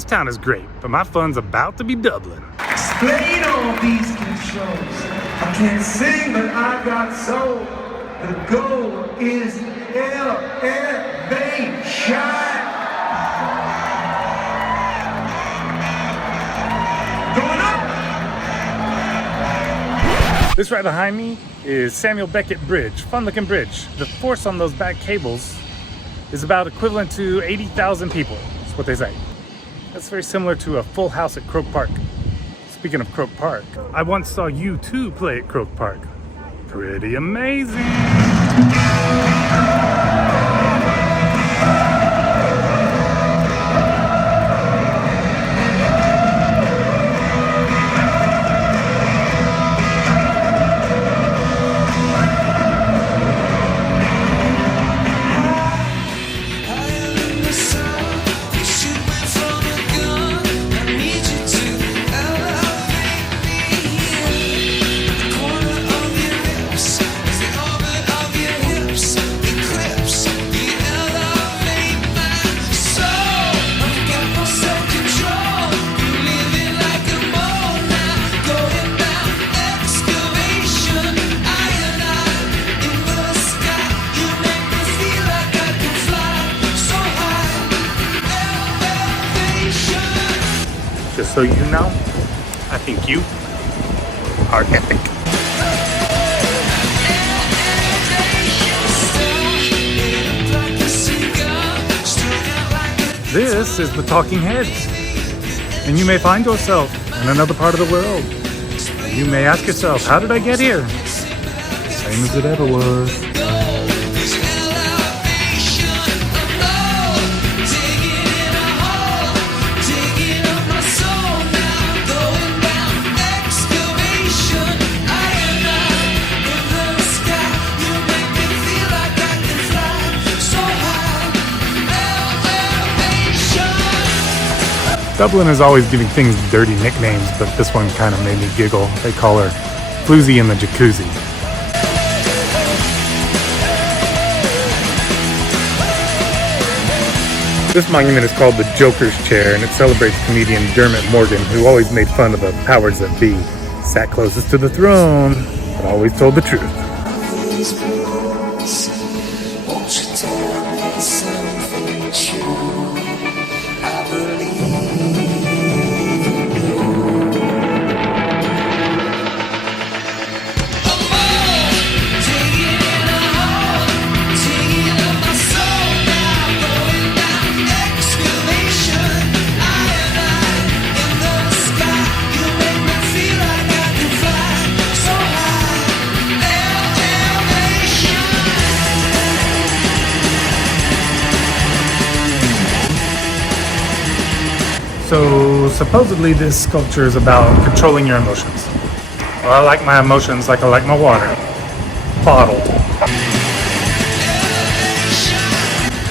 This town is great, but my fun's about to be Dublin. Explain all these controls. I can't sing, but I got soul. The goal is elevation. Going up. This right behind me is Samuel Beckett Bridge, fun-looking bridge. The force on those back cables is about equivalent to 80,000 people. That's what they say. That's very similar to a full house at Croke Park. Speaking of Croke Park, I once saw U2 play at Croke Park. Pretty amazing. Just so you know, I think you are epic. This is the Talking Heads, and you may find yourself in another part of the world. You may ask yourself, how did I get here? Same as it ever was. Dublin is always giving things dirty nicknames, but this one kind of made me giggle. They call her Floozy in the Jacuzzi. This monument is called the Joker's Chair, and it celebrates comedian Dermot Morgan, who always made fun of the powers that be. Sat closest to the throne, but always told the truth. So supposedly this sculpture is about controlling your emotions. Well, I like my emotions like I like my water. Bottled.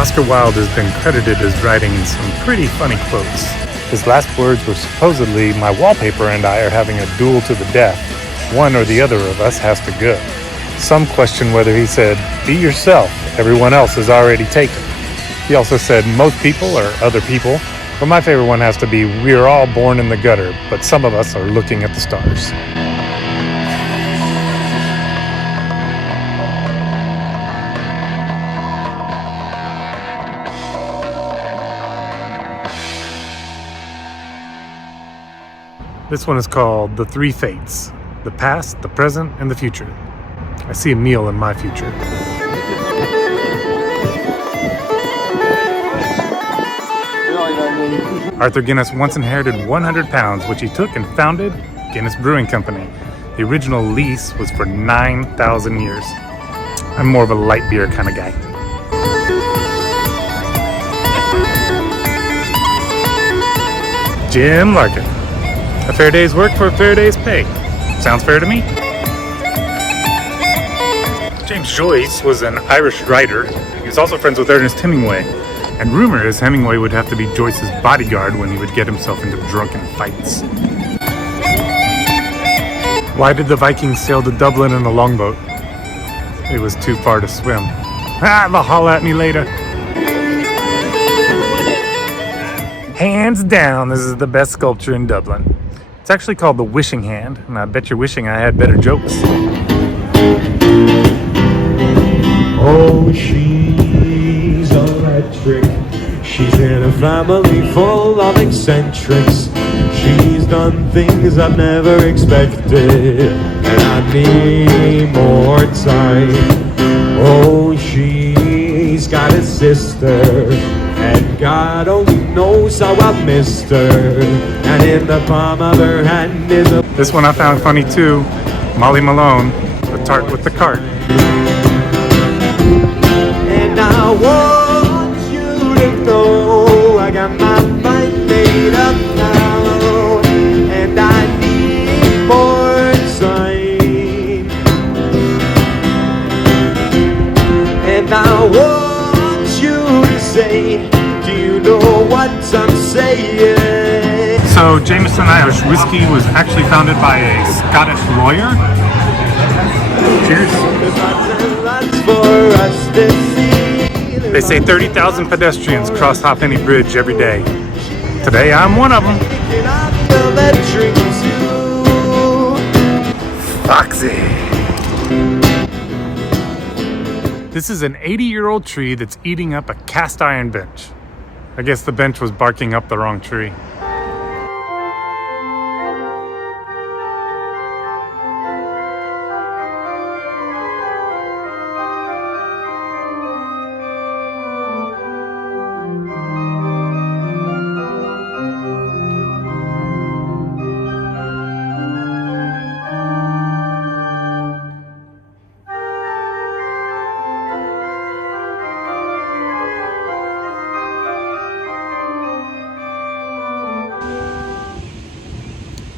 Oscar Wilde has been credited as writing some pretty funny quotes. His last words were supposedly, "My wallpaper and I are having a duel to the death. One or the other of us has to go." Some question whether he said, "Be yourself, everyone else is already taken." He also said, "Most people are other people." But my favorite one has to be, "We're all born in the gutter, but some of us are looking at the stars." This one is called The Three Fates: the past, the present, and the future. I see a meal in my future. Arthur Guinness once inherited 100 pounds, which he took and founded Guinness Brewing Company. The original lease was for 9,000 years. I'm more of a light beer kind of guy. Jim Larkin. A fair day's work for a fair day's pay. Sounds fair to me. James Joyce was an Irish writer. He was also friends with Ernest Hemingway. And rumor is Hemingway would have to be Joyce's bodyguard when he would get himself into drunken fights. Why did the Vikings sail to Dublin in a longboat? It was too far to swim. They'll holler at me later. Hands down, this is the best sculpture in Dublin. It's actually called the Wishing Hand, and I bet you're wishing I had better jokes. Oh, she's electric. She's in a family full of eccentrics. She's done things I've never expected, and I need more time. Oh, she's got a sister, and God only knows how I missed her. And in the palm of her hand is a... This one I found funny too. Molly Malone, the tart with the cart. And I want you to know I got my mind made up now, and I need more time. And I want you to say, do you know what I'm saying? So Jameson Irish whiskey was actually founded by a Scottish lawyer. Cheers. They say 30,000 pedestrians cross Hoppenny Bridge every day. Today I'm one of them. Foxy. This is an 80-year-old tree that's eating up a cast iron bench. I guess the bench was barking up the wrong tree.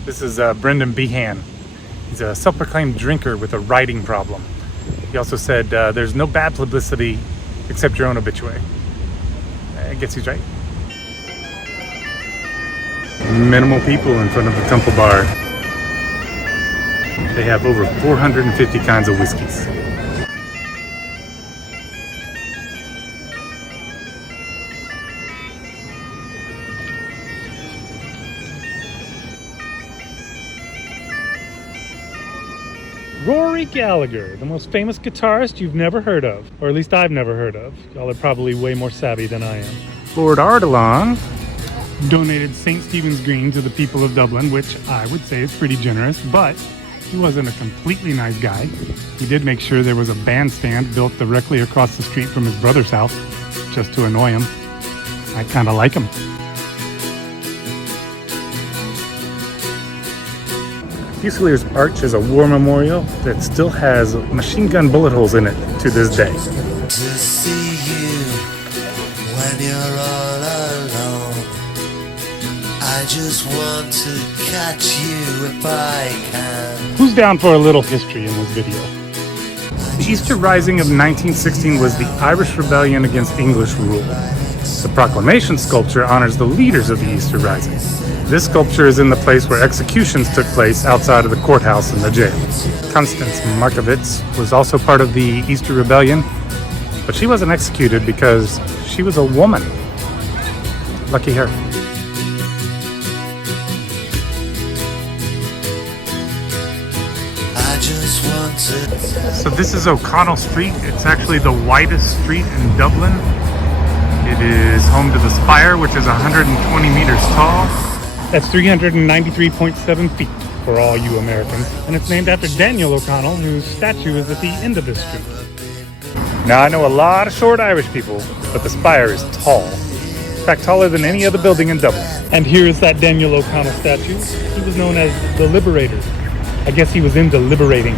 This is Brendan Behan. He's a self-proclaimed drinker with a writing problem. He also said there's no bad publicity except your own obituary. I guess he's right. Minimal people in front of the Temple Bar. They have over 450 kinds of whiskeys. Rory Gallagher, the most famous guitarist you've never heard of, or at least I've never heard of. Y'all are probably way more savvy than I am. Lord Ardilaun donated St. Stephen's Green to the people of Dublin, which I would say is pretty generous, but he wasn't a completely nice guy. He did make sure there was a bandstand built directly across the street from his brother's house, just to annoy him. I kind of like him. Fusiliers Arch is a war memorial that still has machine gun bullet holes in it to this day. To see you when you're all alone, I just want to catch you if I can. Who's down for a little history in this video? The Easter Rising of 1916 was the Irish rebellion against English rule. The proclamation sculpture honors the leaders of the Easter Rising. This sculpture is in the place where executions took place outside of the courthouse and the jail. Constance Markovitz was also part of the Easter Rebellion, but she wasn't executed because she was a woman. Lucky her. I just want to. So this is O'Connell Street. It's actually the widest street in Dublin. It is home to the spire, which is 120 meters tall. That's 393.7 feet for all you Americans. And it's named after Daniel O'Connell, whose statue is at the end of this street. Now, I know a lot of short Irish people, but the spire is tall. In fact, taller than any other building in Dublin. And here's that Daniel O'Connell statue. He was known as the Liberator. I guess he was into liberating.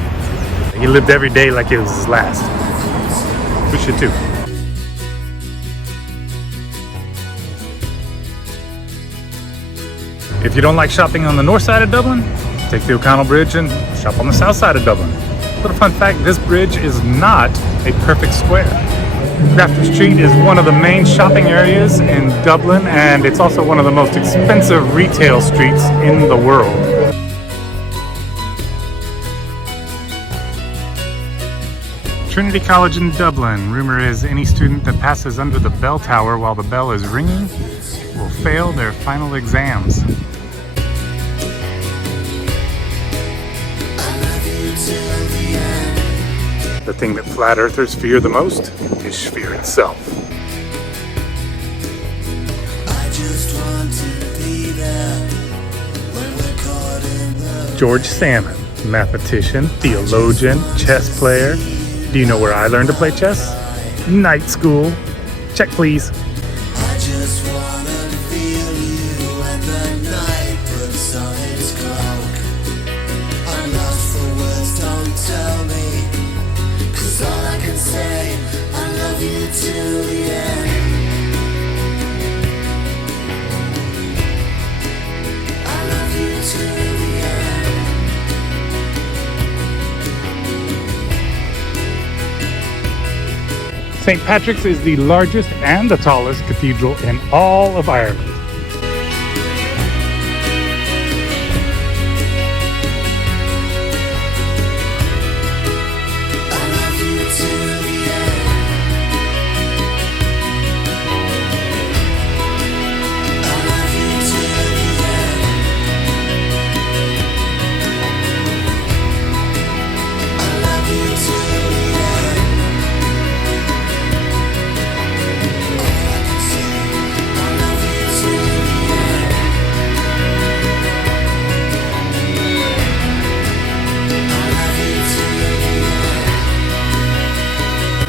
He lived every day like it was his last. We should too. If you don't like shopping on the north side of Dublin, take the O'Connell Bridge and shop on the south side of Dublin. Little fun fact, this bridge is not a perfect square. Grafton Street is one of the main shopping areas in Dublin, and it's also one of the most expensive retail streets in the world. Trinity College in Dublin. Rumor is any student that passes under the bell tower while the bell is ringing will fail their final exams. The thing that flat earthers fear the most is fear itself. George Salmon, mathematician, theologian, chess player. Do you know where I learned to play chess? Night school. Check, please. I just wanna feel you when the night puts on its cloak. I'm lost for words, don't tell me, 'cause all I can say, I love you till the end. I love you till the end. St. Patrick's is the largest and the tallest cathedral in all of Ireland. I love you till the end. I love you till the end. I love you till the end.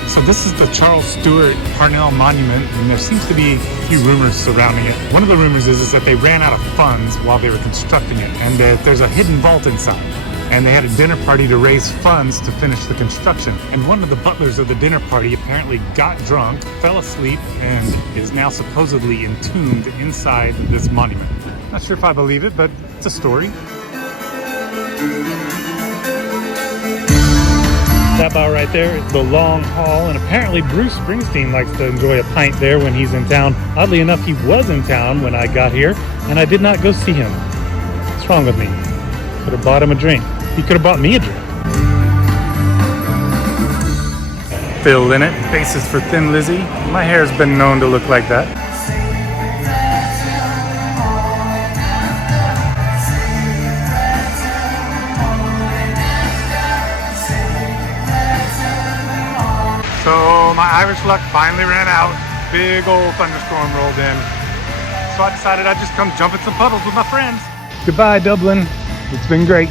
So this is the Charles Stewart Parnell Monument, and there seems to be a few rumors surrounding it. One of the rumors is that they ran out of funds while they were constructing it, and that there's a hidden vault inside. And they had a dinner party to raise funds to finish the construction. And one of the butlers of the dinner party apparently got drunk, fell asleep, and is now supposedly entombed inside this monument. Not sure if I believe it, but it's a story. That bar right there is the Long Hall, and apparently Bruce Springsteen likes to enjoy a pint there when he's in town. Oddly enough, he was in town when I got here, and I did not go see him. What's wrong with me? Could have bought him a drink. He could have bought me a drink. Phil Lynott, bassist for Thin Lizzy. My hair's been known to look like that. So my Irish luck finally ran out. Big old thunderstorm rolled in. So I decided I'd just come jump in some puddles with my friends. Goodbye, Dublin. It's been great.